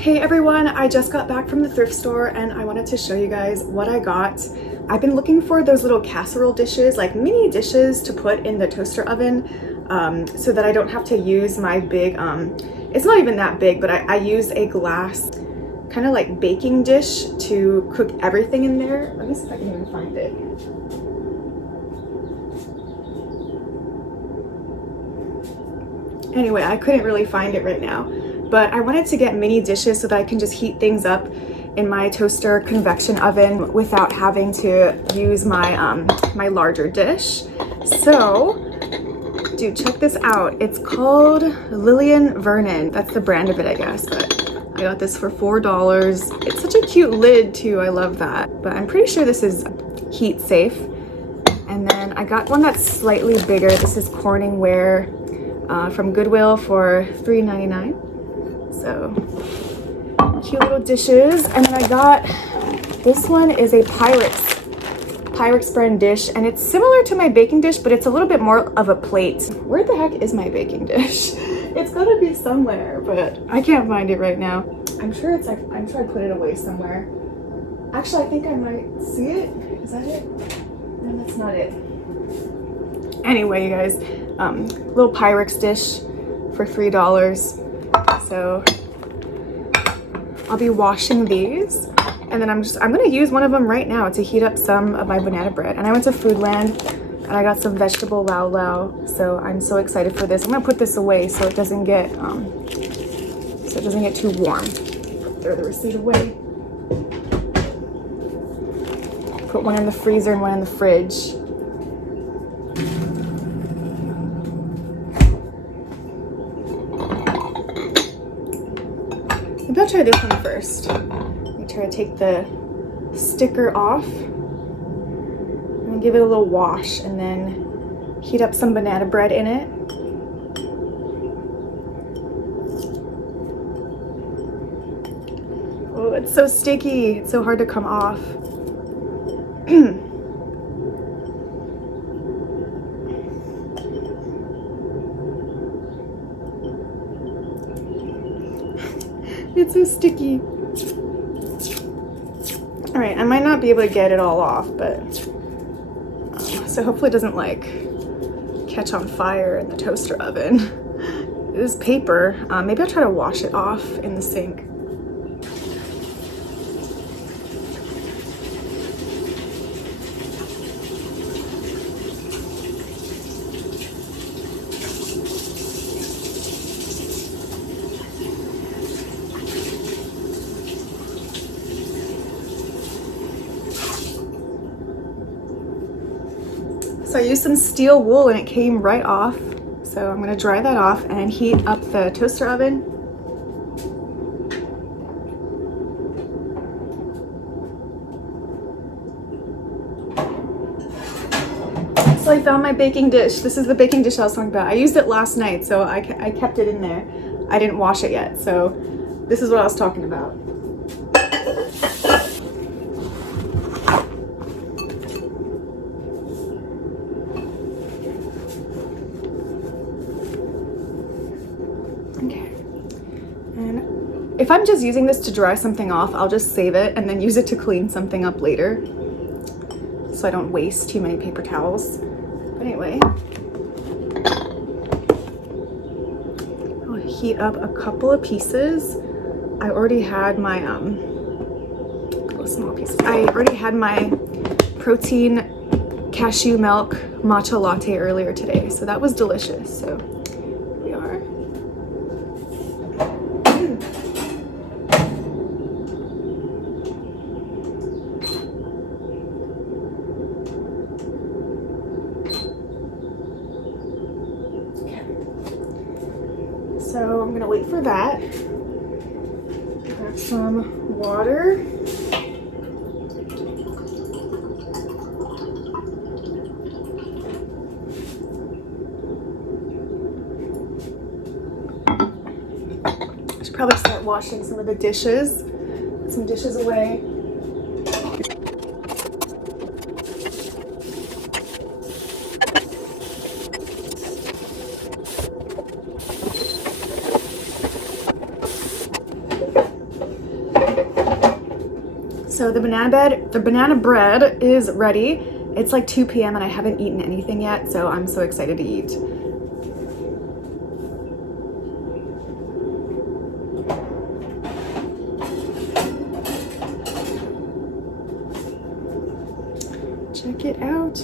Hey everyone, I just got back from the thrift store and I wanted to show you guys what I got. I've been looking for those little casserole dishes, like mini dishes to put in the toaster oven so that I don't have to use my big, it's not even that big, but I use a glass kind of like baking dish to cook everything in there. Let me see if I can even find it. Anyway, I couldn't really find it right now, but I wanted to get mini dishes so that I can just heat things up in my toaster convection oven without having to use my my larger dish. So, dude, check this out. It's called Lillian Vernon. That's the brand of it, I guess, but I got this for $4. It's such a cute lid too. I love that. But I'm pretty sure this is heat safe. And then I got one that's slightly bigger. This is Corningware from Goodwill for $3.99. So cute little dishes. And then I got, this one is a Pyrex brand dish, and it's similar to my baking dish, but it's a little bit more of a plate. Where the heck is my baking dish? It's gotta be somewhere, but I can't find it right now. I'm sure it's like, I'm sure I put it away somewhere. Actually, I think I might see it. Is that it? No, that's not it. Anyway, you guys, little Pyrex dish for $3. So I'll be washing these, and then I'm gonna use one of them right now to heat up some of my banana bread. And I went to Foodland and I got some vegetable lau lau, so I'm so excited for this. I'm gonna put this away so it doesn't get too warm. Throw the receipt away. Put one in the freezer and one in the fridge. Maybe I'll try this one first. Let me try to take the sticker off and give it a little wash, and then heat up some banana bread in it. Oh, it's so sticky. It's so hard to come off. It's so sticky. All right, I might not be able to get it all off, but so hopefully it doesn't like catch on fire in the toaster oven. It is paper. Maybe I'll try to wash it off in the sink. So I used some steel wool and it came right off. So I'm gonna dry that off and heat up the toaster oven. So I found my baking dish. This is the baking dish I was talking about. I used it last night, so I kept it in there. I didn't wash it yet, so this is what I was talking about. Okay, and if I'm just using this to dry something off, I'll just save it and then use it to clean something up later, so I don't waste too many paper towels. But anyway, I'll heat up a couple of pieces. I already had my little small pieces. I already had my protein cashew milk matcha latte earlier today, so that was delicious. So here we are. So I'm gonna wait for that. Grab some water. I should probably start washing some of the dishes. Put some dishes away. So the banana bread is ready. It's like 2 p.m. and I haven't eaten anything yet, so I'm so excited to eat. Check it out.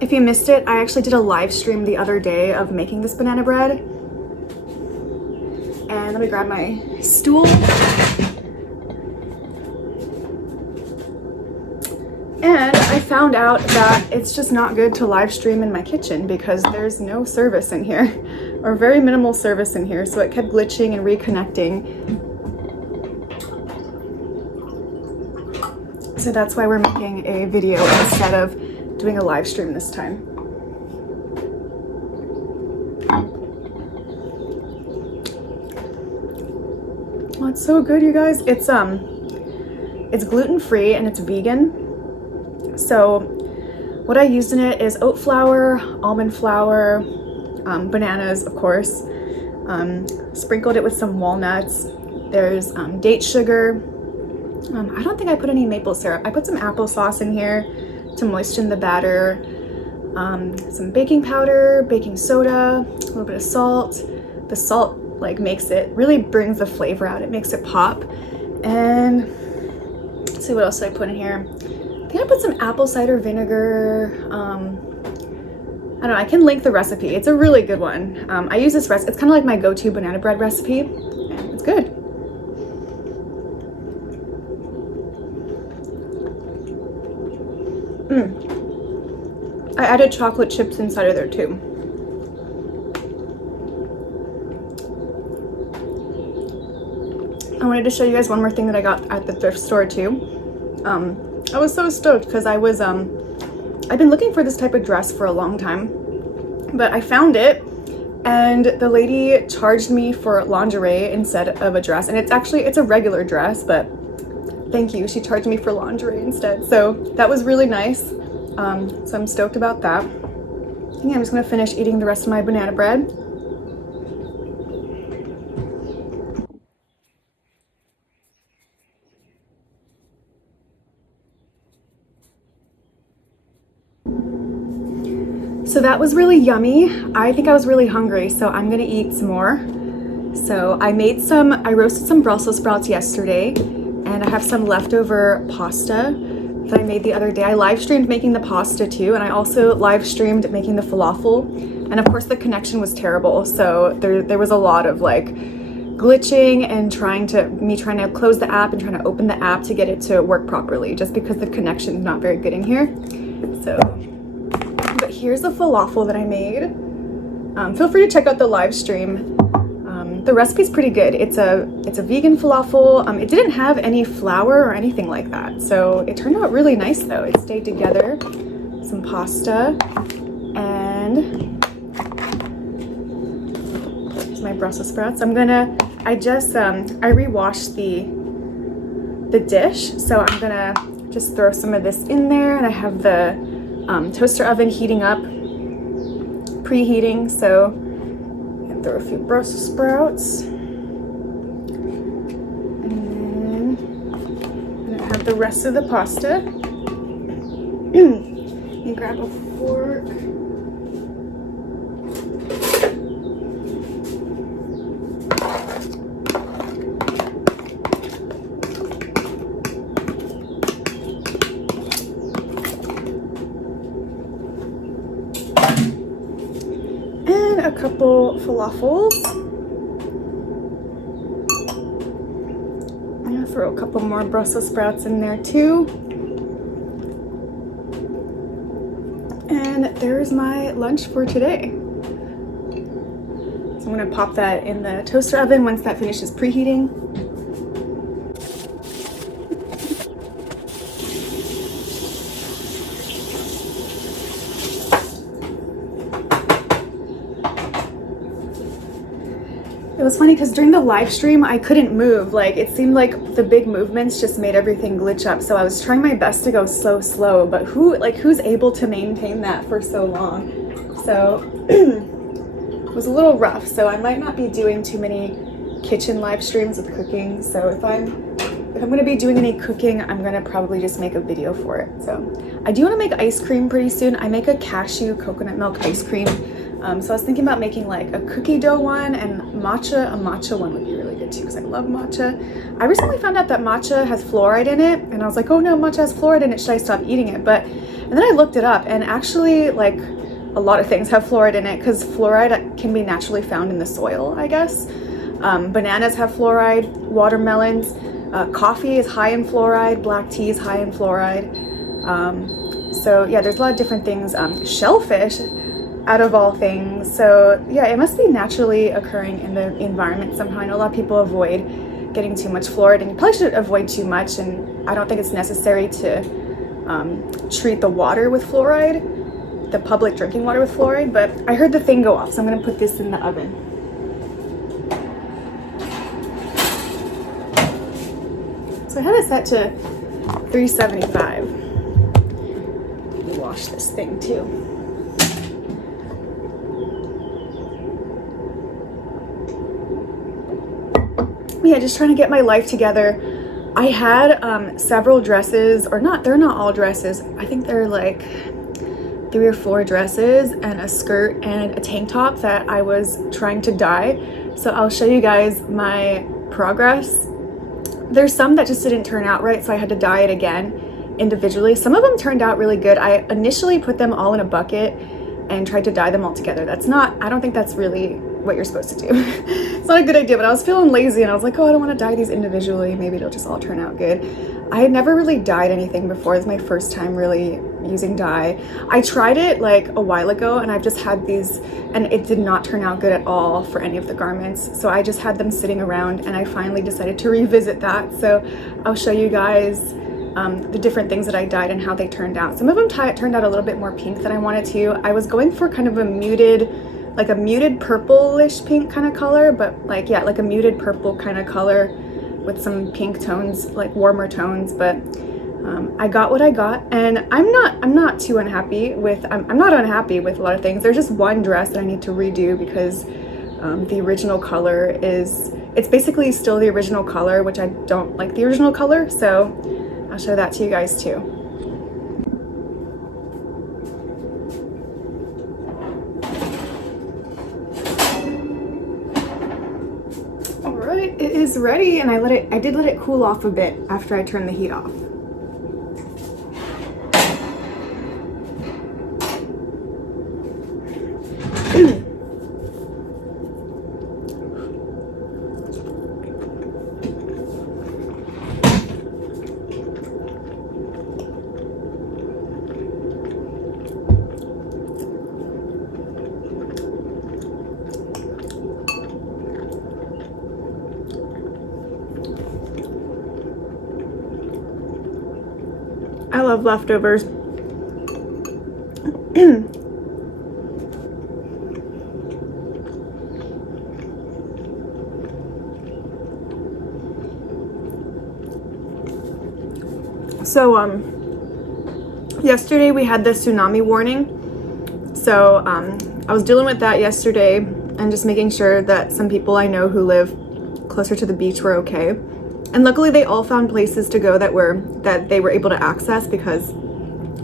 If you missed it, I actually did a live stream the other day of making this banana bread. And let me grab my stool. And I found out that it's just not good to live stream in my kitchen because there's no service in here, or very minimal service in here. So it kept glitching and reconnecting. So that's why we're making a video instead of doing a live stream this time. Oh, it's so good, you guys. It's gluten-free and it's vegan. So what I used in it is oat flour, almond flour, bananas, of course. Sprinkled it with some walnuts. There's date sugar. I don't think I put any maple syrup. I put some applesauce in here to moisten the batter. Some baking powder, baking soda, a little bit of salt. The salt like really brings the flavor out. It makes it pop. And let's see, what else did I put in here? I think I put some apple cider vinegar. I don't know, I can link the recipe. It's a really good one. I use this recipe. It's kind of like my go-to banana bread recipe. And it's good. I added chocolate chips inside of there too. I wanted to show you guys one more thing that I got at the thrift store too. I was so stoked because I've been looking for this type of dress for a long time, but I found it and the lady charged me for lingerie instead of a dress. And it's a regular dress, but thank you. She charged me for lingerie instead. So that was really nice. So I'm stoked about that. Yeah, I'm just gonna finish eating the rest of my banana bread. So that was really yummy. I think I was really hungry, so I'm gonna eat some more. So I roasted some Brussels sprouts yesterday, and I have some leftover pasta that I made the other day. I live streamed making the pasta too, and I also live streamed making the falafel. And of course the connection was terrible, so there was a lot of like glitching and trying to close the app and trying to open the app to get it to work properly, just because the connection is not very good in here. So, but here's the falafel that I made. Feel free to check out the live stream. The recipe's pretty good. It's a vegan falafel. It didn't have any flour or anything like that, so it turned out really nice though. It stayed together. Some pasta, and here's my Brussels sprouts. I rewashed the dish, so I'm gonna just throw some of this in there, and I have the toaster oven heating up, preheating, so throw a few Brussels sprouts, and then I'm gonna have the rest of the pasta. And grab a fork. And a couple falafels. I'm gonna throw a couple more Brussels sprouts in there too. And there's my lunch for today. So I'm gonna pop that in the toaster oven once that finishes preheating. It was funny because during the live stream I couldn't move. Like, it seemed like the big movements just made everything glitch up. So I was trying my best to go slow, but who's able to maintain that for so long? So was a little rough, so I might not be doing too many kitchen live streams with cooking. So if I'm gonna be doing any cooking, I'm gonna probably just make a video for it. So I do want to make ice cream pretty soon. I make a cashew coconut milk ice cream. So I was thinking about making like a cookie dough one, and a matcha one would be really good too because I love matcha. I recently found out that matcha has fluoride in it, and I was like, oh no, matcha has fluoride in it, should I stop eating it? And then I looked it up, and actually like a lot of things have fluoride in it because fluoride can be naturally found in the soil, I guess. Bananas have fluoride, watermelons, coffee is high in fluoride, black tea is high in fluoride. So yeah, there's a lot of different things. Shellfish, out of all things. So yeah, it must be naturally occurring in the environment somehow. I know a lot of people avoid getting too much fluoride, and you probably should avoid too much, and I don't think it's necessary to treat the water with fluoride, the public drinking water with fluoride, but I heard the thing go off, so I'm gonna put this in the oven. So I have it set to 375. Wash this thing too. Yeah, just trying to get my life together. I had several dresses, or not, they're not all dresses. I think they're like 3 or 4 dresses and a skirt and a tank top that I was trying to dye. So I'll show you guys my progress. There's some that just didn't turn out right, so I had to dye it again individually. Some of them turned out really good. I initially put them all in a bucket and tried to dye them all together. I don't think that's really what you're supposed to do. It's not a good idea, but I was feeling lazy and I was like, oh, I don't want to dye these individually. Maybe it'll just all turn out good. I had never really dyed anything before. It's my first time really using dye. I tried it like a while ago, and I've just had these, and it did not turn out good at all for any of the garments. So I just had them sitting around, and I finally decided to revisit that. So I'll show you guys the different things that I dyed and how they turned out. Some of them turned out a little bit more pink than I wanted to. I was going for kind of a muted purplish pink kind of color, but like a muted purple kind of color with some pink tones, like warmer tones. But I got what I got, and I'm not too unhappy with. I'm not unhappy with a lot of things. There's just one dress that I need to redo because the original color it's basically still the original color, which I don't like the original color. So I'll show that to you guys too. It is ready, and I did let it cool off a bit after I turned the heat off. I love leftovers. So yesterday we had the tsunami warning. So I was dealing with that yesterday and just making sure that some people I know who live closer to the beach were okay. And luckily they all found places to go that they were able to access, because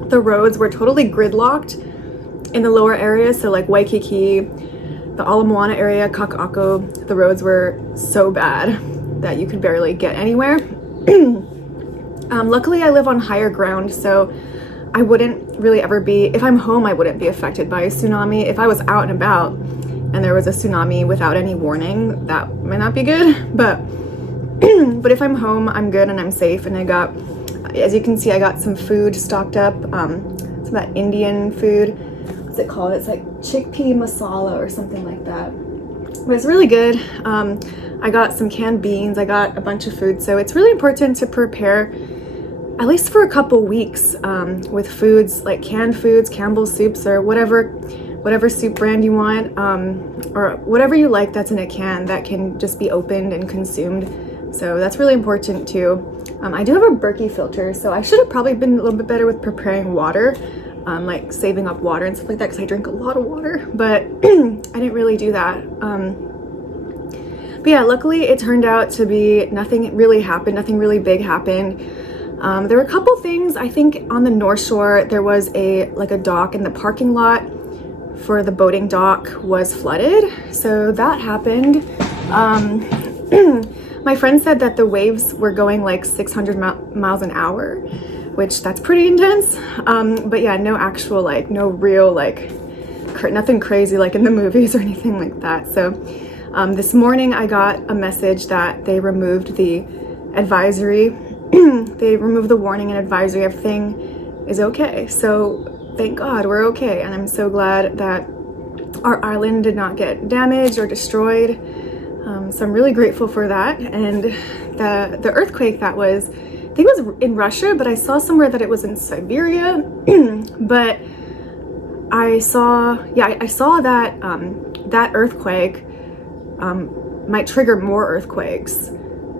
the roads were totally gridlocked in the lower areas. So like Waikiki, the Ala Moana area, Kaka'ako, the roads were so bad that you could barely get anywhere. Luckily I live on higher ground, so I wouldn't really ever be, if I'm home, I wouldn't be affected by a tsunami. If I was out and about and there was a tsunami without any warning, that might not be good, but if I'm home, I'm good and I'm safe. And I got, as you can see, I got some food stocked up, some of that Indian food. What's it called? It's like chickpea masala or something like that. But it's really good. I got some canned beans. I got a bunch of food. So it's really important to prepare at least for a couple weeks with foods like canned foods, Campbell's soups, or whatever soup brand you want, or whatever you like that's in a can that can just be opened and consumed. So that's really important too. I do have a Berkey filter, so I should have probably been a little bit better with preparing water, like saving up water and stuff like that, because I drink a lot of water, but I didn't really do that. But yeah, luckily it turned out to be nothing really happened, nothing really big happened. There were a couple things. I think on the North Shore there was a dock, and the parking lot for the boating dock was flooded, so that happened. My friend said that the waves were going like 600 miles an hour, which that's pretty intense. But yeah, no actual no real nothing crazy like in the movies or anything like that. So this morning I got a message that they removed the advisory. They removed the warning and advisory. Everything is okay. So thank God we're okay. And I'm so glad that our island did not get damaged or destroyed. So I'm really grateful for that. And the earthquake that was, I think it was in Russia, but I saw somewhere that it was in Siberia. But I saw that that earthquake might trigger more earthquakes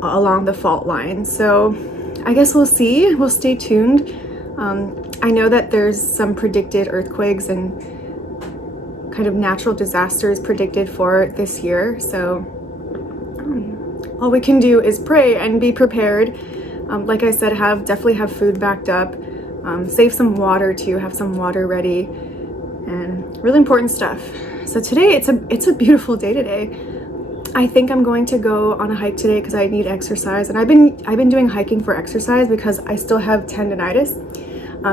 along the fault line. So I guess we'll see. We'll stay tuned. I know that there's some predicted earthquakes and kind of natural disasters predicted for this year. So all we can do is pray and be prepared. Like I said, definitely have food backed up. Save some water too. Have some water ready, and really important stuff. So today it's a beautiful day today. I think I'm going to go on a hike today because I need exercise, and I've been doing hiking for exercise because I still have tendonitis.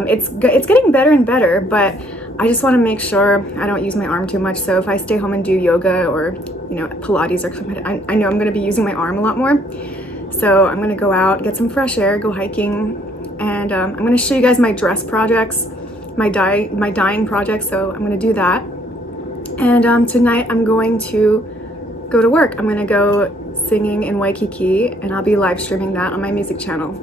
It's getting better and better, but I just want to make sure I don't use my arm too much. So if I stay home and do yoga or Pilates or something, I know I'm going to be using my arm a lot more. So I'm going to go out, get some fresh air, go hiking, and I'm going to show you guys my dress projects, my dyeing projects. So I'm going to do that. And tonight I'm going to go to work. I'm going to go singing in Waikiki, and I'll be live streaming that on my music channel.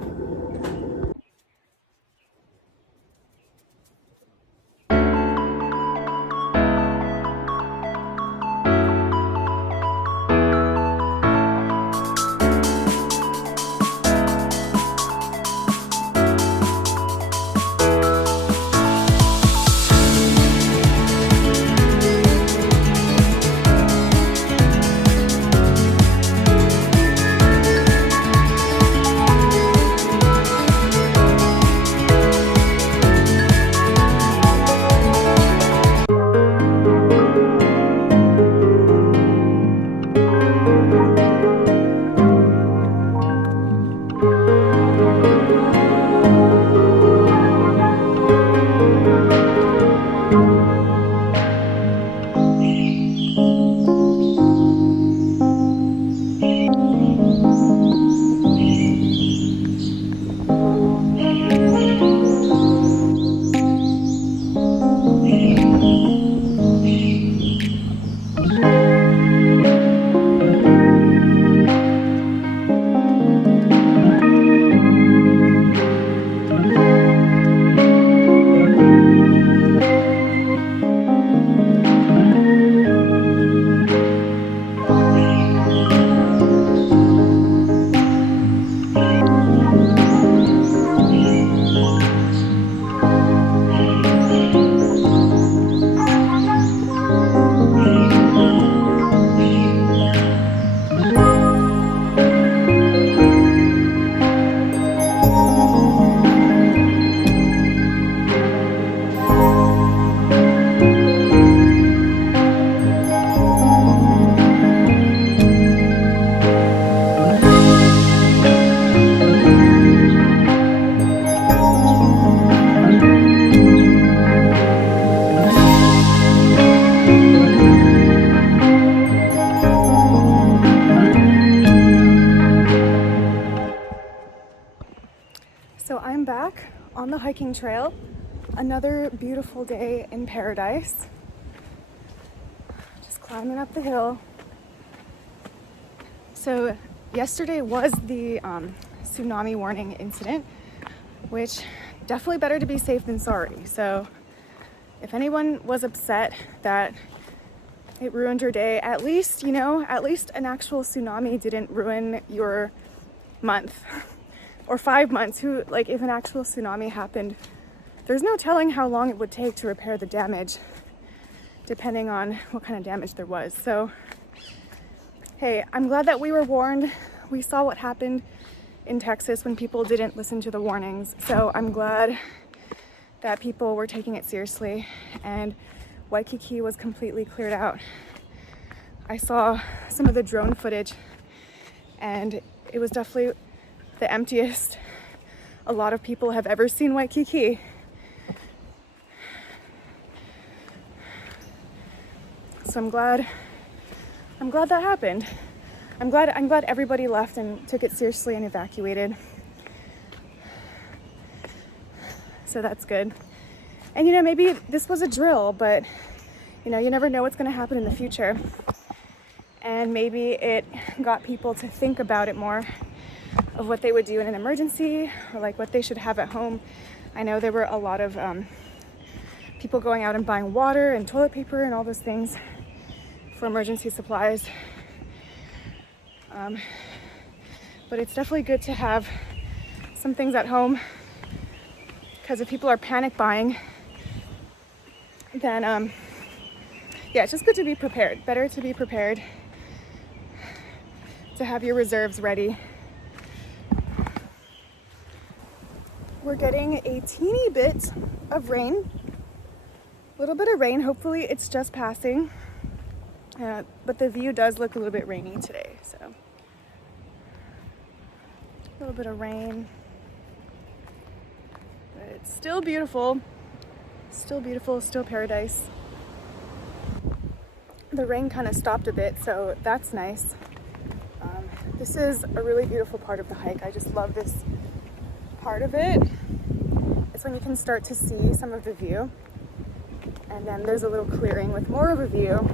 So I'm back on the hiking trail. Another beautiful day in paradise. Just climbing up the hill. So yesterday was the tsunami warning incident, which definitely better to be safe than sorry. So if anyone was upset that it ruined your day, at least an actual tsunami didn't ruin your month or 5 months. If an actual tsunami happened there's no telling how long it would take to repair the damage, depending on what kind of damage there was. So, hey, I'm glad that we were warned. We saw what happened in Texas when people didn't listen to the warnings. So I'm glad that people were taking it seriously and Waikiki was completely cleared out. I saw some of the drone footage and it was definitely the emptiest a lot of people have ever seen Waikiki. So I'm glad that happened. I'm glad everybody left and took it seriously and evacuated. So that's good. And you know, maybe this was a drill, but you know, you never know what's going to happen in the future. And maybe it got people to think about it more, of what they would do in an emergency or like what they should have at home. I know there were a lot of people going out and buying water and toilet paper and all those things for emergency supplies. But it's definitely good to have some things at home, because if people are panic buying, then yeah, it's just good to be prepared. Better to be prepared, to have your reserves ready. We're getting a teeny bit of rain, a little bit of rain. Hopefully it's just passing, but the view does look a little bit rainy today, so a little bit of rain, but it's still beautiful, still paradise. The rain kind of stopped a bit, so that's nice. This is a really beautiful part of the hike. I just love this part of it. It's when you can start to see some of the view, and then there's a little clearing with more of a view.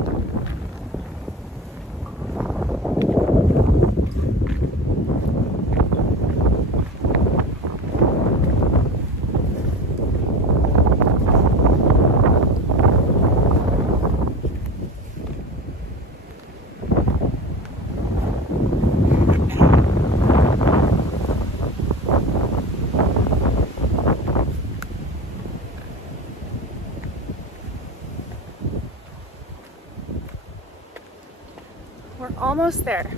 We're almost there.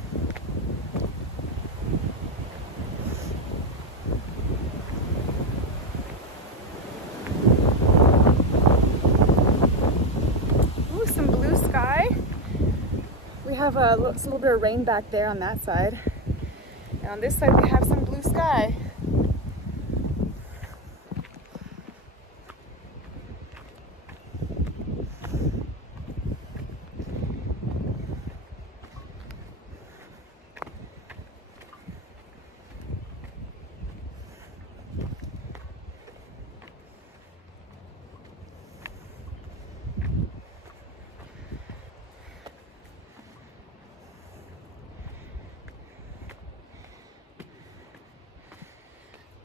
Ooh, some blue sky. We have a little bit of rain back there on that side. And on this side we have some blue sky.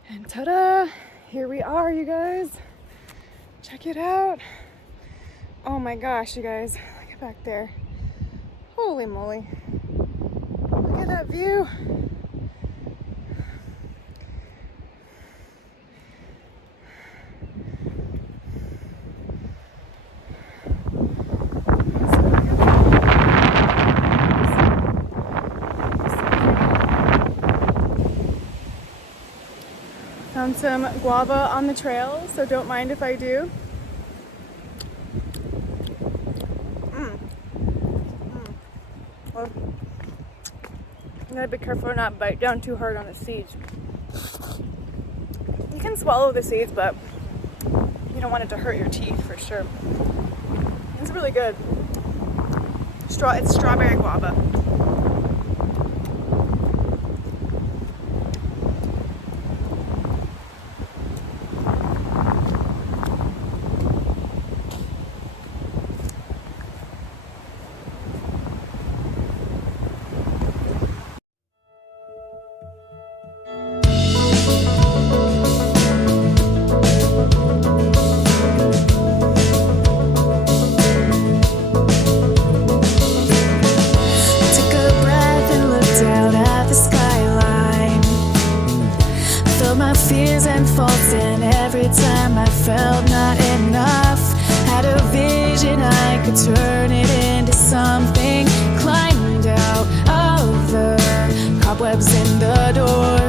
And ta-da! Here we are, you guys. Check it out. Oh my gosh, you guys. Look at back there. Holy moly. Look at that view. Found some guava on the trail, so don't mind if I do. Well, I gotta be careful to not bite down too hard on the seeds. You can swallow the seeds, but you don't want it to hurt your teeth for sure. It's really good. It's strawberry guava. Took a felt not enough. Had a vision I could turn it into something. Climbed out of the cobwebs in the door.